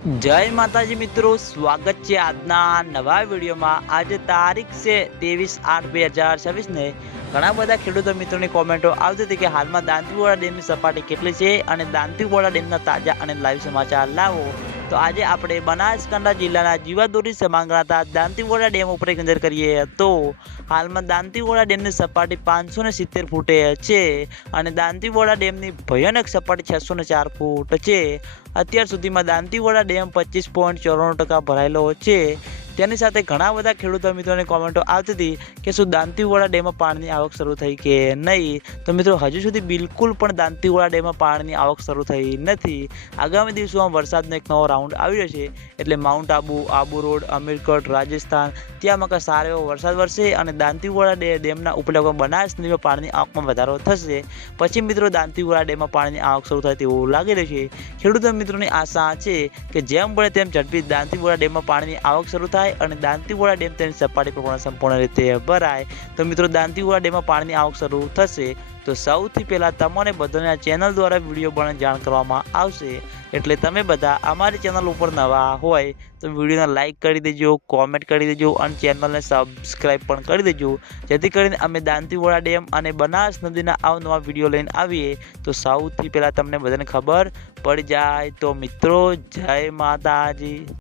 जय माताजी मित्रों, स्वागत है આજના નવા વિડીયોમાં। આજે તારીખ છે 23/8/2026 ને ઘણા બધા ખેડૂતો મિત્રોની કોમેન્ટો આવતી હતી કે હાલમાં દાંતીવાડા ડેમની સપાટી કેટલી છે અને દાંતીવાડા ડેમના તાજા અને લાઈવ સમાચાર લાવો। તો આજે આપણે બનાસકાંઠા જિલ્લાના જીવાદોરી સમાન ગણાતા દાંતીવાડા ડેમ ઉપર એક નજર કરીએ તો હાલમાં દાંતીવાડા ડેમની સપાટી 570 ફૂટે છે અને દાંતીવાડા ડેમની ભયાનક સપાટી 604 ફૂટ છે। અત્યાર સુધીમાં દાંતીવાડા ડેમ 25.94% ભરાયેલો છે। તેની સાથે ઘણા બધા ખેડૂતો મિત્રોની કોમેન્ટો આવતી હતી કે શું દાંતીવાડા ડેમમાં પાણીની આવક શરૂ થઈ કે નહીં। તો મિત્રો હજુ સુધી બિલકુલ પણ દાંતીવાડા ડેમમાં પાણીની આવક શરૂ થઈ નથી। આગામી દિવસોમાં વરસાદનો એક નવો રાઉન્ડ આવી રહ્યો છે, એટલે માઉન્ટ આબુ રોડ, અમીરગઢ, રાજસ્થાન ત્યાં સારો એવો વરસાદ વરસે અને દાંતીવાડા ડેમના ઉપરલા બનાસ નદીમાં પાણીની આવકમાં વધારો થશે। પછી મિત્રો દાંતીવાડા ડેમમાં પાણીની આવક શરૂ થાય તેવું લાગી રહ્યું છે। ખેડૂતો મિત્રોની આશા છે કે જેમ બને તેમ ઝડપી દાંતીવાડા ડેમમાં પાણીની આવક શરૂ થાય અને દાંતીવાડા ડેમ તેની સપાટી પર સંપૂર્ણ રીતે ભરાય। તો મિત્રો દાંતીવાડા ડેમમાં પાણીની આવક શરૂ થશે તો સૌથી પહેલાં તમને બધાને આ ચેનલ દ્વારા વિડીયો પણ જાણ કરવામાં આવશે। એટલે તમે બધા અમારી ચેનલ ઉપર નવા હોય તો વિડીયોને લાઇક કરી દેજો, કોમેન્ટ કરી દેજો અને ચેનલને સબસ્ક્રાઈબ પણ કરી દેજો, જેથી કરીને અમે દાંતીવાડા ડેમ અને બનાસ નદીના અવનવા વિડીયો લઈને આવીએ તો સૌથી પહેલાં તમને બધાને ખબર પડી જાય। તો મિત્રો જય માતાજી।